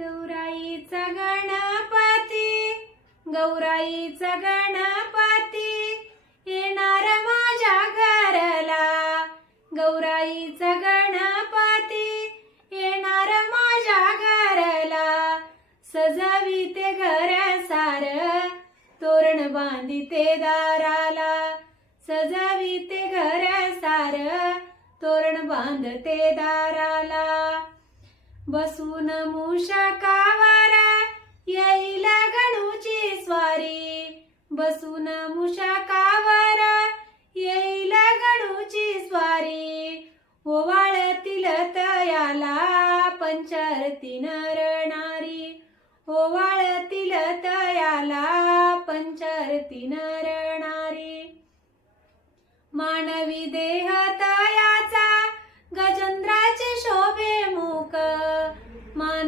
गौराईचा गणपती, गौराईचा गणपती येणार माझ्या घरला, गौराईचा गणपती येणार माझ्या घरला. सजाविते घर सार, तोरण बांधिते दाराला, सजाविते घर सार, तोरण बांधते दाराला. बसून मूषकावर येईल गणूची स्वारी, बसून मूषकावर येईल गणूची स्वारी. ओवाळतील तयाला पंचारती नर नारी, ओवाळतील तयाला पंचारती नर नारी. मानवी देह